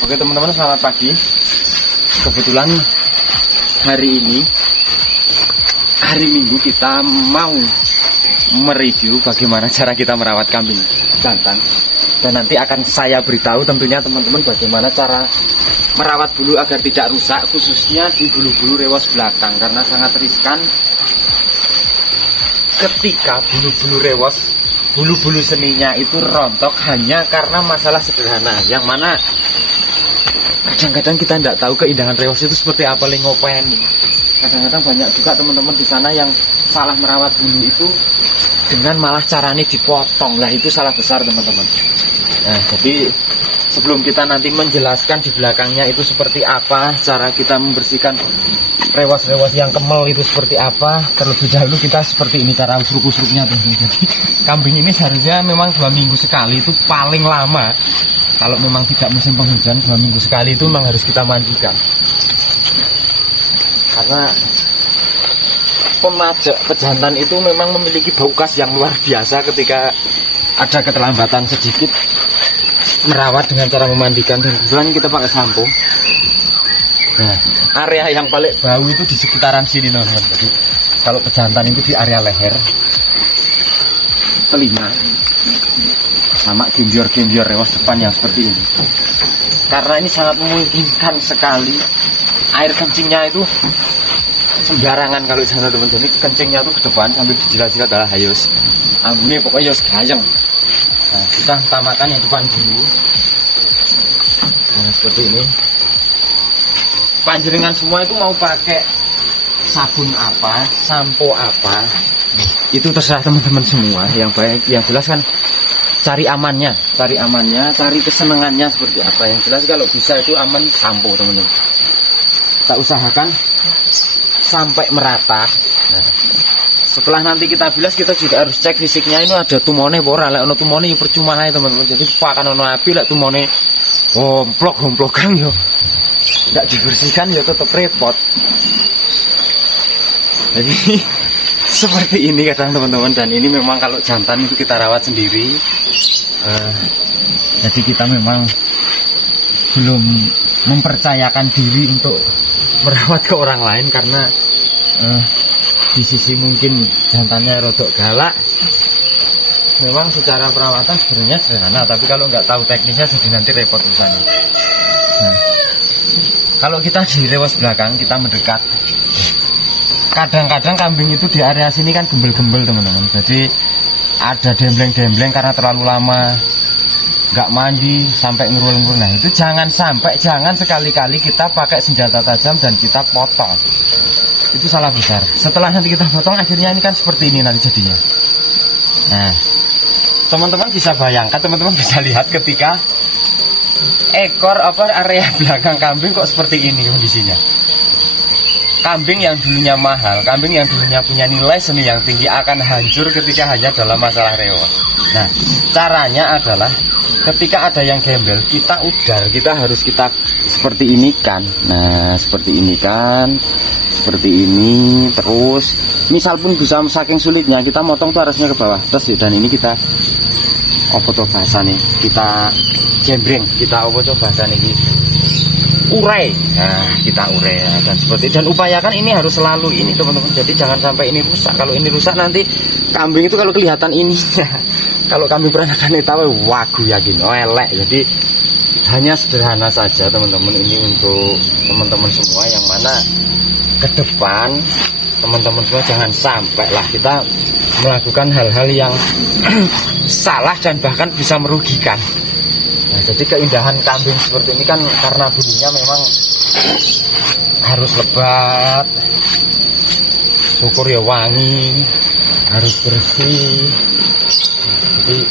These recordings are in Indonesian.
Oke teman-teman, selamat pagi. Kebetulan hari ini hari Minggu kita mau mereview bagaimana cara kita merawat kambing jantan. Dan nanti akan saya beritahu tentunya teman-teman bagaimana cara merawat bulu agar tidak rusak, khususnya di bulu-bulu rewas belakang, karena sangat riskan ketika bulu-bulu rewas, bulu-bulu seninya itu rontok hanya karena masalah sederhana, yang mana kadang-kadang kita tidak tahu keindahan rewas itu seperti apa lingopeni. Kadang-kadang banyak juga teman-teman di sana yang salah merawat bulu itu dengan malah caranya dipotong. Lah itu salah besar teman-teman. Nah, jadi sebelum kita nanti menjelaskan di belakangnya itu seperti apa cara kita membersihkan rewas-rewas yang kemel itu seperti apa, terlebih dahulu kita seperti ini cara usruk-usruknya tuh. Jadi kambing ini seharusnya memang 2 minggu sekali itu paling lama. Kalau memang tidak musim penghujan, 2 minggu sekali itu memang harus kita mandikan. Karena pemajak pejantan itu memang memiliki bau khas yang luar biasa ketika ada keterlambatan sedikit merawat dengan cara memandikan, dan kebetulan kita pakai sampo. Nah, area yang paling bau itu di sekitaran sini teman-teman. Jadi kalau pejantan itu di area leher, telinga, sama genjor-genjor rewas depan yang seperti ini. Karena ini sangat memungkinkan sekali air kencingnya itu sembarangan kalau di sana teman-teman. Ini kencingnya tuh ke depan sambil dijilat-jilat adalah hayus. Ambune pokoknya hayus gayeng. Nah, kita utamakan yang depan dulu. Nah, seperti ini. Panjenengan semua itu mau pakai sabun apa, sampo apa, itu terserah teman-teman semua. Yang baik, yang jelas kan cari amannya, cari kesenangannya seperti apa. Yang jelas kalau bisa itu aman sampo teman-teman. Kita usahakan sampai merata. Nah, setelah nanti kita bilas, kita juga harus cek fisiknya ini ada tumone ora. Lek ono tumone percuma ae teman-teman. Jadi pakan ono api lek tumone homplok-homplokan yo enggak dibersihkan ya tetap repot. Jadi seperti ini kadang teman-teman, dan ini memang kalau jantan itu kita rawat sendiri. Jadi kita memang belum mempercayakan diri untuk merawat ke orang lain karena di sisi mungkin jantannya rodok galak. Memang secara perawatan sebenarnya sederhana, tapi kalau nggak tahu teknisnya jadi nanti repot urusannya. Nah, kalau kita di rewas belakang, kita mendekat. Kadang-kadang kambing itu di area sini kan gembel-gembel teman-teman. Jadi ada dembleng-dembleng karena terlalu lama nggak mandi sampai ngerul-ngerul. Nah itu jangan sampai, jangan sekali-kali kita pakai senjata tajam dan kita potong. Itu salah besar. Setelah nanti kita potong, akhirnya ini kan seperti ini nanti jadinya. Nah, teman-teman bisa bayangkan, teman-teman bisa lihat ketika ekor area belakang kambing kok seperti ini kondisinya. Kambing yang dulunya mahal, kambing yang dulunya punya nilai seni yang tinggi akan hancur ketika hanya dalam masalah rewas. Nah, caranya adalah ketika ada yang gembel, kita udar, kita harus kita seperti ini kan. Nah, seperti ini kan. Seperti ini, terus misal pun bisa saking sulitnya kita motong tuh harusnya ke bawah. Terus dan ini kita opo to bahasa nih, kita jembreng, kita opo to bahasa nih, urai. Nah, kita urai dan seperti, dan upayakan ini harus selalu ini teman-teman. Jadi jangan sampai ini rusak. Kalau ini rusak nanti kambing itu kalau kelihatan ini kalau kambing peranakan itu wagu yakin elek. Jadi hanya sederhana saja teman-teman, ini untuk teman-teman semua yang mana ke depan teman-teman semua jangan sampai lah kita melakukan hal-hal yang salah dan bahkan bisa merugikan. Nah, jadi keindahan kambing seperti ini kan karena bulunya memang harus lebat, syukur ya wangi, harus bersih. Jadi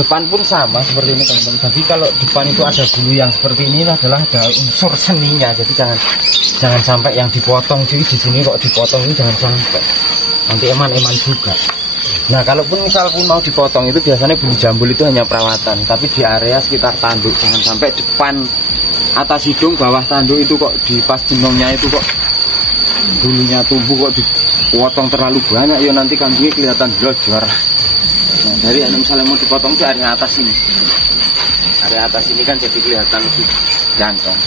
depan pun sama seperti ini teman-teman. Jadi kalau depan itu ada bulu yang seperti ini adalah ada unsur seninya. Jadi jangan sampai yang dipotong sih di sini kok dipotong, ini jangan sampai. Nanti eman-eman juga. Nah, kalaupun misal pun mau dipotong itu biasanya bulu jambul itu hanya perawatan, tapi di area sekitar tanduk, jangan sampai depan atas hidung bawah tanduk itu kok di pas jenongnya itu kok bulunya tumbuh kok dipotong terlalu banyak ya nanti kambingnya kelihatan blojor. Nah, dari misalnya mau dipotong tuh area atas ini. Area atas ini kan jadi kelihatan lebih ganteng.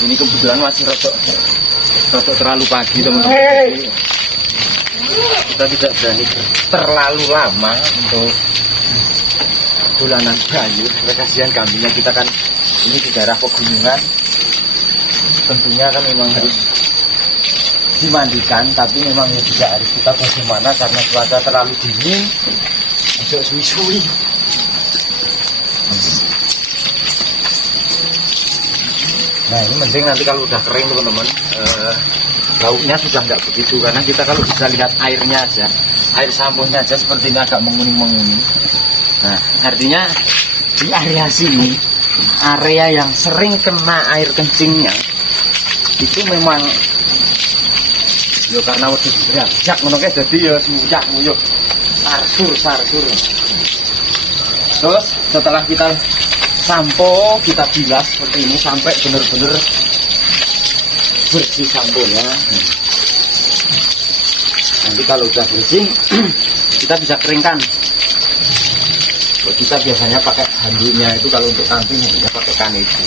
Ini kebetulan masih rotok terlalu pagi teman-teman. Kita tidak berani terlalu lama untuk dolanan kayu. Kasihan kambingnya kita kan ini di daerah pegunungan. Tentunya kan memang harus dimandikan, tapi memang juga harus kita bagaimana karena cuaca terlalu dingin. Untuk suwi-suwi. Nah ini penting nanti kalau udah kering teman-teman, lauknya sudah nggak begitu karena kita kalau bisa lihat airnya aja, air samponya aja seperti ini agak menguning-menguning. Nah artinya di area sini, area yang sering kena air kencingnya itu memang yo karena wedhus jak ngono kae dadi yo semuyah muyuh sarsur. Terus setelah kita sampo, kita bilas seperti ini sampai benar-benar bersih samponya. Nanti kalau udah bersih kita bisa keringkan. Kita biasanya pakai handuknya itu kalau untuk kambing kita pakai kanebo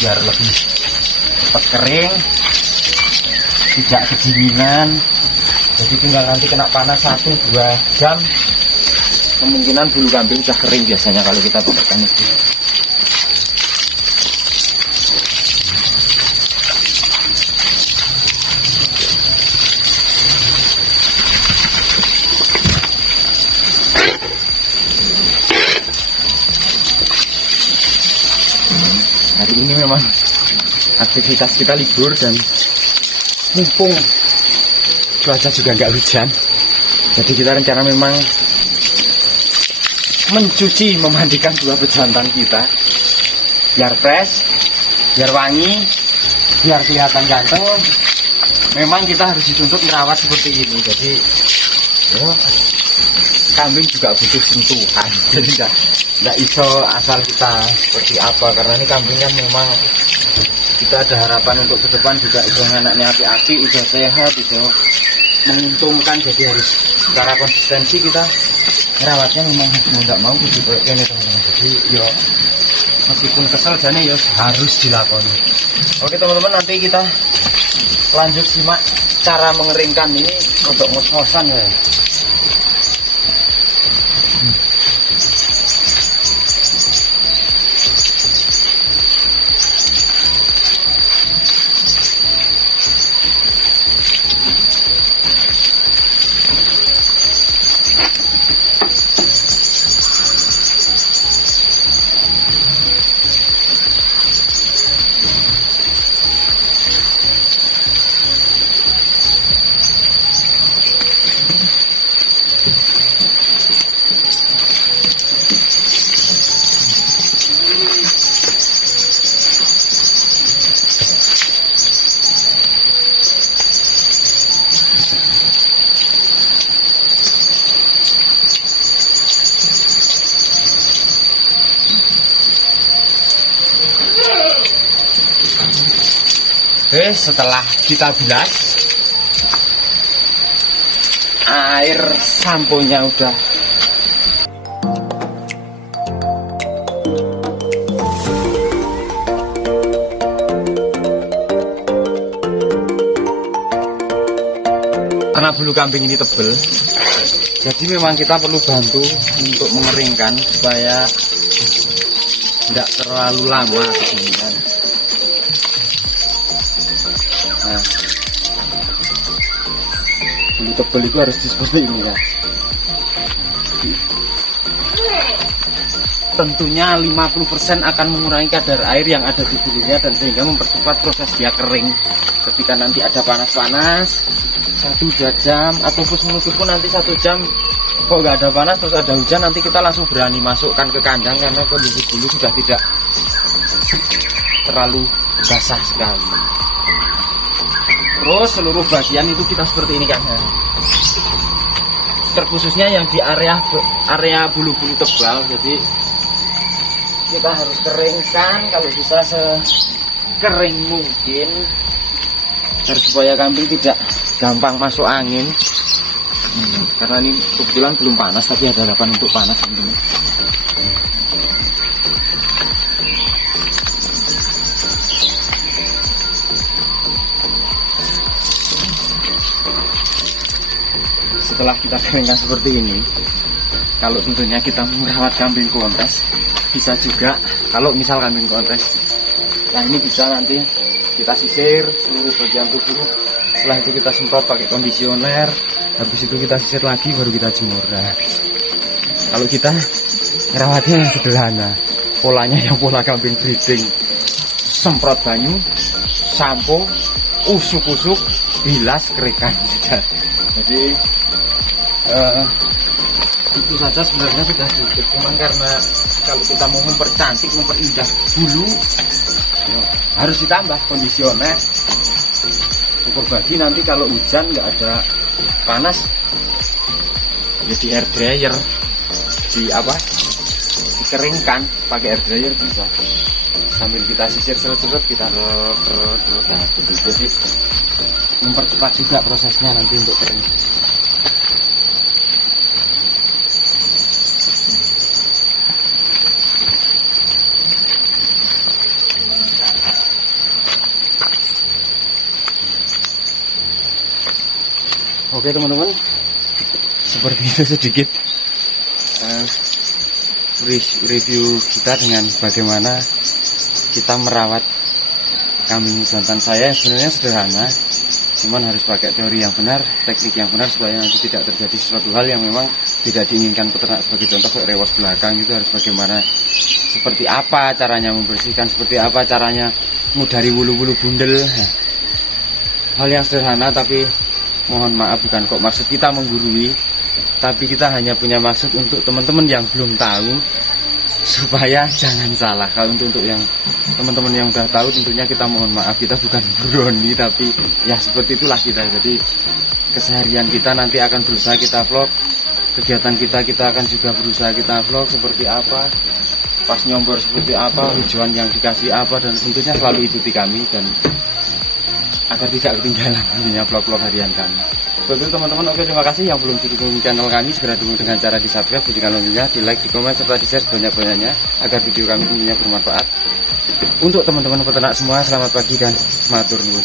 biar lebih cepat kering, tidak kedinginan. Jadi tinggal nanti kena panas 1-2 jam kemungkinan bulu kambing sudah kering biasanya kalau kita pakai kanebo. Hari ini memang aktivitas kita libur dan mumpung cuaca juga nggak hujan, jadi kita rencana memang mencuci, memandikan 2 pejantan kita biar fresh, biar wangi, biar kelihatan ganteng. Memang kita harus dituntut merawat seperti ini. Jadi ya, kambing juga butuh sentuhan. Jadi nggak iso asal kita seperti apa, karena ini kambing kan memang kita ada harapan untuk ke depan juga iso anaknya api-api, iso sehat, iso menguntungkan. Jadi harus secara konsistensi kita merawatnya memang mau nggak mau gitu ini teman-teman. Jadi yo meskipun kesel jane yo harus dilakoni. Oke teman-teman, nanti kita lanjut simak cara mengeringkan ini untuk ngos-ngosan ya. Oke, setelah kita bilas, air samponya udah karena bulu kambing ini tebel, jadi memang kita perlu bantu untuk mengeringkan supaya tidak terlalu lama kedinginan. Nah, bulu tebel itu harus seperti ini ya. Tentunya 50% akan mengurangi kadar air yang ada di bulunya dan sehingga mempercepat proses dia kering. Ketika nanti ada panas-panas 1-2 jam ataupun meskipun nanti 1 jam kok nggak ada panas terus ada hujan, nanti kita langsung berani masukkan ke kandang karena kondisi bulu sudah tidak terlalu basah sekali. Terus seluruh bagian itu kita seperti ini kan ya. Terkhususnya yang di area bulu-bulu tebal, jadi kita harus keringkan kalau bisa sekering mungkin agar supaya kambing tidak gampang masuk angin. Karena ini kebetulan belum panas, tapi ada harapan untuk panas teman-teman. Setelah kita keringkan seperti ini, kalau tentunya kita merawat kambing kontes, bisa juga kalau misal kambing kontes, nah ini bisa nanti kita sisir seluruh bagian tubuh. Setelah itu kita semprot pakai kondisioner, habis itu kita sisir lagi baru kita jemur. Nah, kalau kita merawatnya yang sederhana, polanya yang pola kambing breeding, semprot banyu, sampo, usuk-usuk, bilas, keringkan sudah. Jadi itu saja sebenarnya sudah cukup. Cuman karena kalau kita mau mempercantik, memperindah bulu, harus ditambah kondisioner. Syukur bagi nanti kalau hujan nggak ada panas, ya di air dryer, dikeringkan pakai air dryer bisa. Sambil kita sisir seret-seret, kita nah, jadi mempercepat juga prosesnya nanti untuk kering. Oke teman-teman, seperti itu sedikit review kita dengan bagaimana kita merawat kambing jantan saya. Sebenarnya sederhana, cuman harus pakai teori yang benar, teknik yang benar, supaya nanti tidak terjadi sesuatu hal yang memang tidak diinginkan peternak. Sebagai contoh kayak rewas belakang itu harus bagaimana, seperti apa caranya membersihkan, seperti apa caranya ngudari bulu-bulu bundel. Hal yang sederhana, tapi mohon maaf, bukan kok maksud kita menggurui, tapi kita hanya punya maksud untuk teman-teman yang belum tahu supaya jangan salah. Kalau untuk yang teman-teman yang udah tahu, tentunya kita mohon maaf, kita bukan brownie, tapi ya seperti itulah kita. Jadi keseharian kita nanti akan berusaha kita vlog, kegiatan kita akan juga berusaha kita vlog seperti apa, pas nyombor seperti apa, tujuan yang dikasih apa, dan tentunya selalu ikuti kami dan agar tidak ketinggalan tentunya vlog-vlog harian kami. Betul teman-teman, oke, terima kasih. Yang belum dukung channel kami, segera dukung dengan cara di subscribe, bunyikan loncengnya, di like, di komen, serta di share sebanyak-banyaknya agar video kami tentunya bermanfaat untuk teman-teman peternak semua. Selamat pagi dan matur nuwun.